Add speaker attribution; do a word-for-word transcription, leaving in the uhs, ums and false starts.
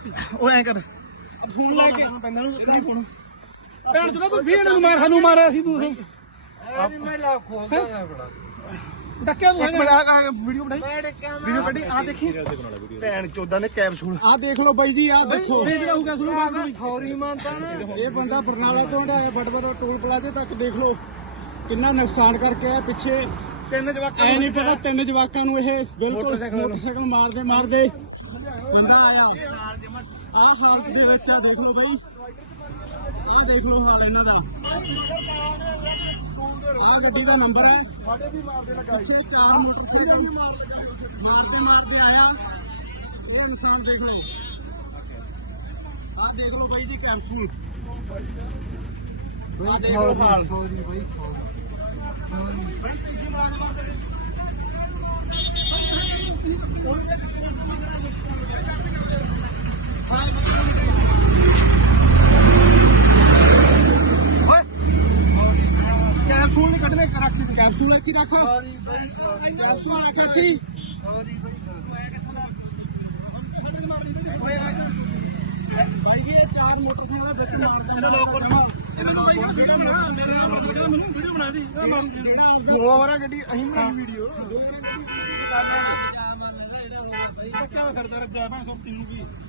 Speaker 1: ਉਹ ਐ ਕਰ ਫੋਨ ਲੈ ਕੇ ਪੈਂਦਾ ਨੂੰ ਕਰੀ ਫੋਨ
Speaker 2: ਭੈਣ ਚੋਦਾ ਤੂੰ ਵੀਹ ਨੂੰ ਮਾਰ ਸਾਨੂੰ ਮਾਰਿਆ ਸੀ ਤੂੰ
Speaker 3: ਮੈਂ ਲਾ ਖੋਲਦਾ ਨਾ ਬੜਾ
Speaker 2: ਡੱਕਿਆ ਤੂੰ
Speaker 1: ਆ ਵੀਡੀਓ ਬਣਾਈ ਵੀਡੀਓ ਕੱਢੀ ਆ ਦੇਖੀ ਭੈਣ ਚੋਦਾ ਨੇ ਕੈਪਸੂਲ
Speaker 4: ਆ ਦੇਖ ਲਓ ਬਾਈ ਜੀ ਆ ਦੇਖੋ
Speaker 2: ਵੇਚਦਾ ਹੋਊਗਾ ਤੁਹਾਨੂੰ
Speaker 3: ਸੌਰੀ ਮੰਨਦਾ ਨਾ
Speaker 4: ਇਹ ਬੰਦਾ ਬਰਨਾਲਾ ਤੋਂ ਆਇਆ ਬਟਬਟ ਟੋਲ ਪਲਾਜ਼ੇ ਤੱਕ ਦੇਖ ਲਓ ਕਿੰਨਾ ਨੁਕਸਾਨ ਕਰਕੇ ਆਇਆ ਪਿੱਛੇ
Speaker 1: ਤਿੰਨ ਜਵਾਕਾਂ
Speaker 4: ਐ ਨਹੀਂ ਪਤਾ ਤਿੰਨ ਜਵਾਕਾਂ ਨੂੰ ਇਹ ਬਿਲਕੁਲ ਮੋਟਰਸਾਈਕਲ ਮਾਰਦੇ ਮਾਰਦੇ ਬੰਦਾ ਆਇਆ ਆ ਹਾਲਤ ਦੇ ਵਿੱਚ ਆ ਦੇਖ ਲਓ ਬਾਈ ਆ ਦੇਖ ਲਓ ਹਾਲ ਇਹਨਾਂ ਦਾ ਆ ਗੱਡੀ ਦਾ ਨੰਬਰ ਹੈ
Speaker 1: ਸਾਡੇ ਵੀ ਮਾਰਦੇ ਲਗਾਈ
Speaker 4: ਪਿੱਛੇ ਚਾਰ ਮੋਟਰਸਾਈਕਲ ਮਾਰਦੇ ਮਾਰਦੇ ਆਇਆ ਇਹ ਇਨਸਾਨ ਦੇਖ ਲਓ ਆ ਦੇਖ ਲਓ ਬਾਈ ਜੀ ਕੈਪਸੂਲ ਆ ਦੇਖ ਲਓ ਹਾਲ
Speaker 3: ਸੌਰੀ ਬਾਈ
Speaker 1: ਕੈਪਸੂਲ ਨਹੀਂ ਕੱਢਨੇ ਰੱਖ
Speaker 4: ਕੈਪਸੂਲ ਇੱਥੇ ਰੱਖ
Speaker 3: ਸੌਰੀ ਬਾਈ ਸੌਰੀ
Speaker 4: ਕੈਪਸੂਲ ਆ ਕੇ ਇੱਥੇ
Speaker 3: ਸੌਰੀ ਬਾਈ
Speaker 4: ਭਾਈ ਜੀ ਇਹ ਚਾਰ ਮੋਟਰਸਾਈਕਲ ਵਿੱਚ ਮਾਰਦੇ
Speaker 1: ਇਹਦਾ ਲੋਕ ਬਣਾ
Speaker 2: ਇਹਨਾਂ ਨੂੰ ਬਾਈ ਵੀਡੀਓ ਬਣਾ ਮੈਨੂੰ ਵੀਡੀਓ ਬਣਾ ਦੀ ਆ ਮਾਰੂ
Speaker 1: ਦੋ ਵਾਰਾ ਗੱਡੀ ਅਸੀਂ ਬਣਾਈ ਵੀਡੀਓ
Speaker 2: ਕਿਆ ਕਰਦਾ ਰੱਜਾ ਭੈਣ ਸੋ ਤੈਨੂੰ ਕੀ